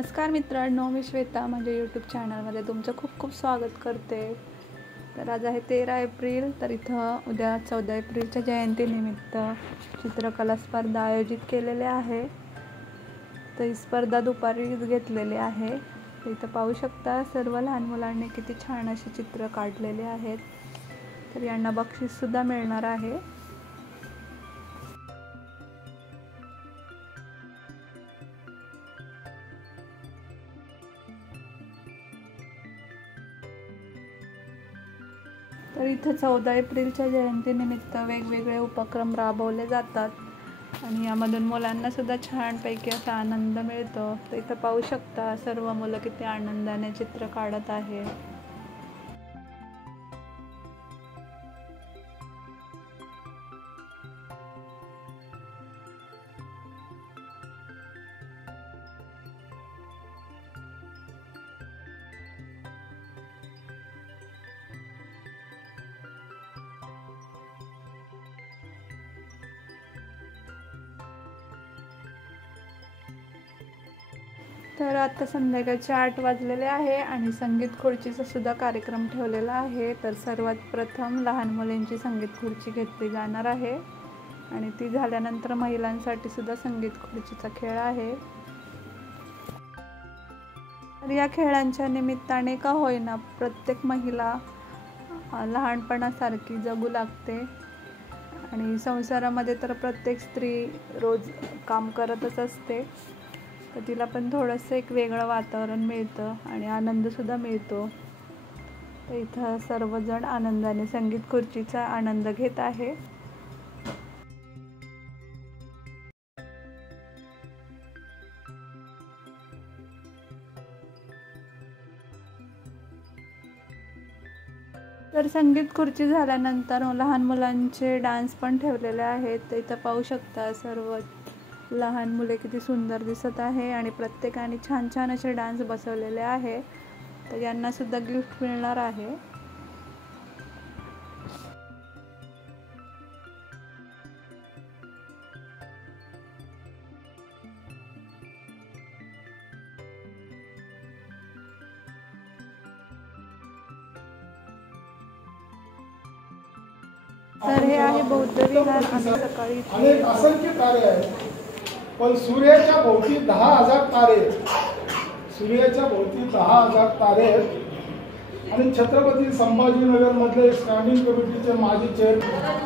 नमस्कार मित्रांनो, मी श्वेता माझ्या यूट्यूब चॅनलमध्ये तुमचं खूप खूप स्वागत करते। तर आज आहे 13 एप्रिल। तर इथं उद्या 14 एप्रिलच्या जयंतीनिमित्त चित्रकला स्पर्धा आयोजित केलेली आहे। तर ही स्पर्धा दुपारीच घेतलेली आहे। इथं पाहू शकता सर्व लहान मुलांनी किती छान अशी चित्र काढलेली आहेत। तर यांना बक्षीससुद्धा मिळणार आहे। तर इथं 14 एप्रिलच्या जयंतीनिमित्त वेगवेगळे उपक्रम राबवले जातात आणि यामधून मुलांना सुद्धा छानपैकी असा आनंद मिळतो। तर इथं पाहू शकता सर्व मुलं किती आनंदाने चित्र काढत आहे। तर आता संध्याकाळचे 8 वाजलेले आहे आणि संगीत खुर्चीचा सुद्धा कार्यक्रम ठेवलेला आहे। तर सर्वात प्रथम लहान मुलांची संगीत खुर्ची घेतली जाणार आहे आणि ती झाल्यानंतर महिलांसाठी सुद्धा संगीत खुर्चीचा खेळ आहे। तर या खेळांच्या निमित्ताने का होईना प्रत्येक महिला लहानपणासारखी जगू लागते आणि संसारामध्ये तर प्रत्येक स्त्री रोज काम करतच असते। तर तिला पण थोडंसं एक वेगळं वातावरण मिळतं आणि आनंदसुद्धा मिळतो। तर इथं सर्वजण आनंदाने संगीत खुर्चीचा आनंद घेत आहे। तर संगीत खुर्ची झाल्यानंतर लहान मुलांचे डान्स पण ठेवलेले आहेत। तर इथं पाहू शकता सर्व लहान मुले किती सुंदर दिसत आहे आणि प्रत्येकाने छान छान असे डान्स बसवलेले आहे। तर यांना सुद्धा गिफ्ट मिळणार आहे। तर हे आहे बौद्ध विहार। आम्ही सकाळी अनेक असंख्य तारे आहेत, पण सूर्याच्या भोवती 10,000 तारे आहेत। सूर्याच्या भोवती 10,000 तारे आहेत आणि छत्रपती संभाजीनगर मधले स्टँडिंग कमिटीचे माजी चेअरमन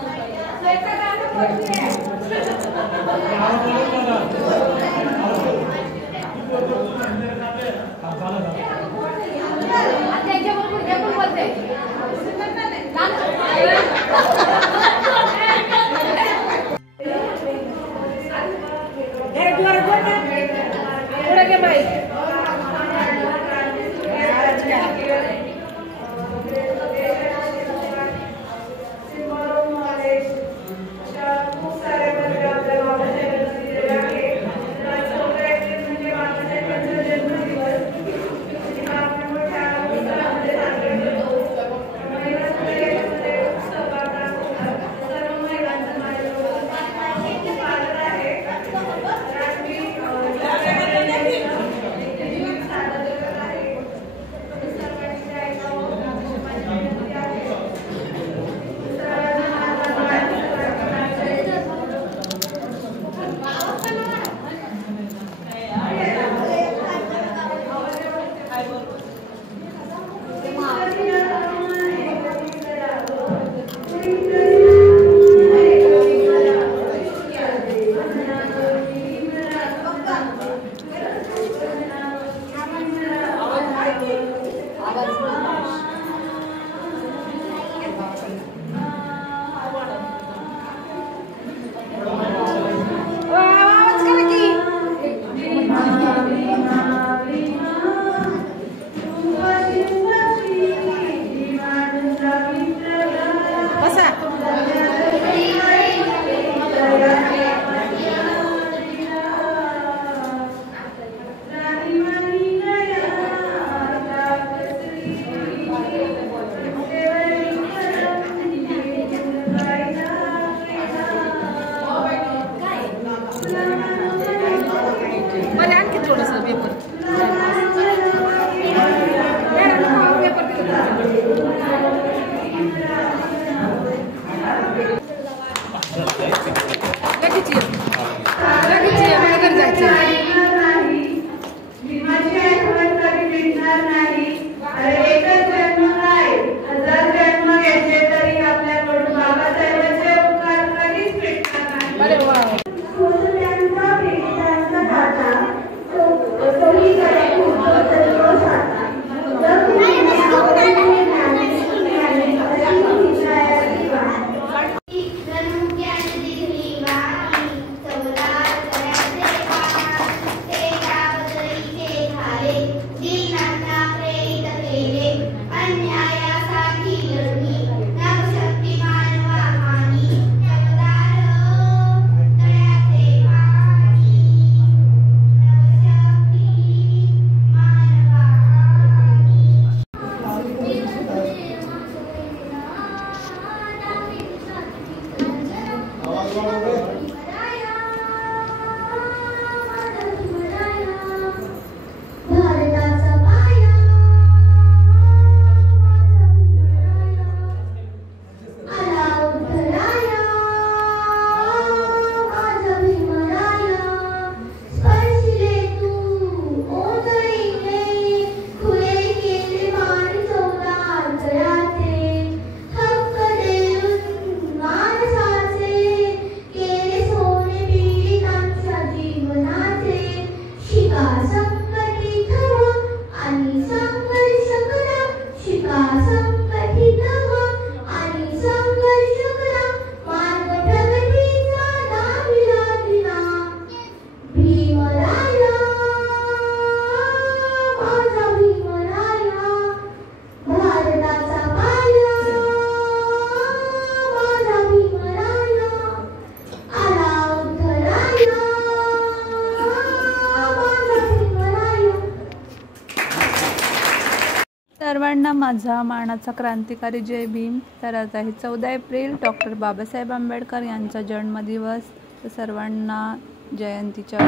सर्वांना माझा मानाचा क्रांतिकारी जय भीम. तर आज आहे 14 एप्रिल, डॉक्टर बाबासाहेब आंबेडकर यांचा जन्मदिवस. तर सर्वांना जयंतीच्या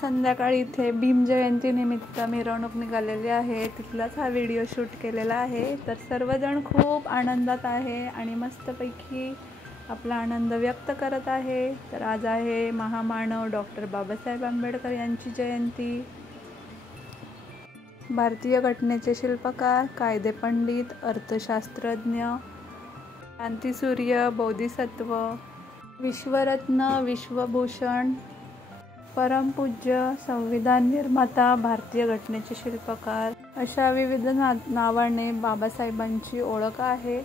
संध्याकाळी इथे भीम जयंती निमित्त मिरवणूक निघालेली आहे, तिथलाच हा व्हिडिओ शूट केलेला आहे. तर सर्वजण खूप आनंदात आहे आणि मस्तपैकी आपला आनंद व्यक्त करत आहे. तर आज आहे महामानव डॉक्टर बाबासाहेब आंबेडकर यांची जयंती. भारतीय घटनेचे शिल्पकार, कायदेपंडित, अर्थशास्त्रज्ञ, क्रांतिसूर्य, बोधिसत्व, विश्वरत्न, विश्वभूषण, परमपूज्य, संविधान निर्माता, भारतीय घटनेचे शिल्पकार अशा विविध नावाने बाबासाहेबांची ओळख आहे.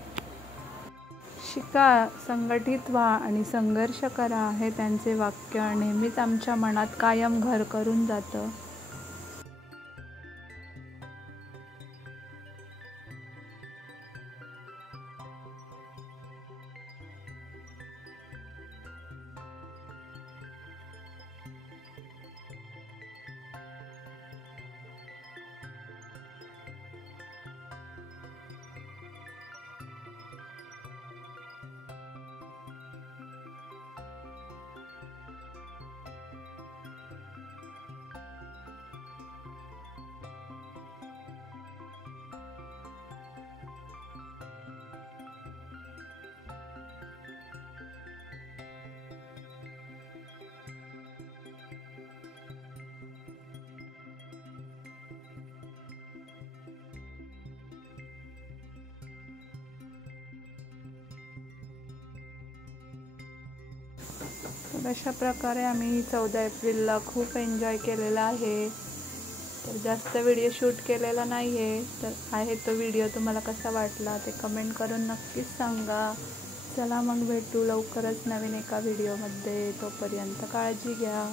शिका, संघटित व्हा आणि संघर्ष करा हे त्यांचे वाक्य नेहमीच आमच्या मनात कायम घर करून जातं. तर अशा प्रकारे आम्ही 14 एप्रिलला खूप एन्जॉय केलेला आहे. तर जास्त व्हिडिओ शूट केलेला नाही आहे. तर आहे तो व्हिडिओ तुम्हाला कसा वाटला ते कमेंट करून नक्कीच सांगा. चला मग भेटू लवकरच नवीन एका व्हिडिओमध्ये. तोपर्यंत काळजी घ्या.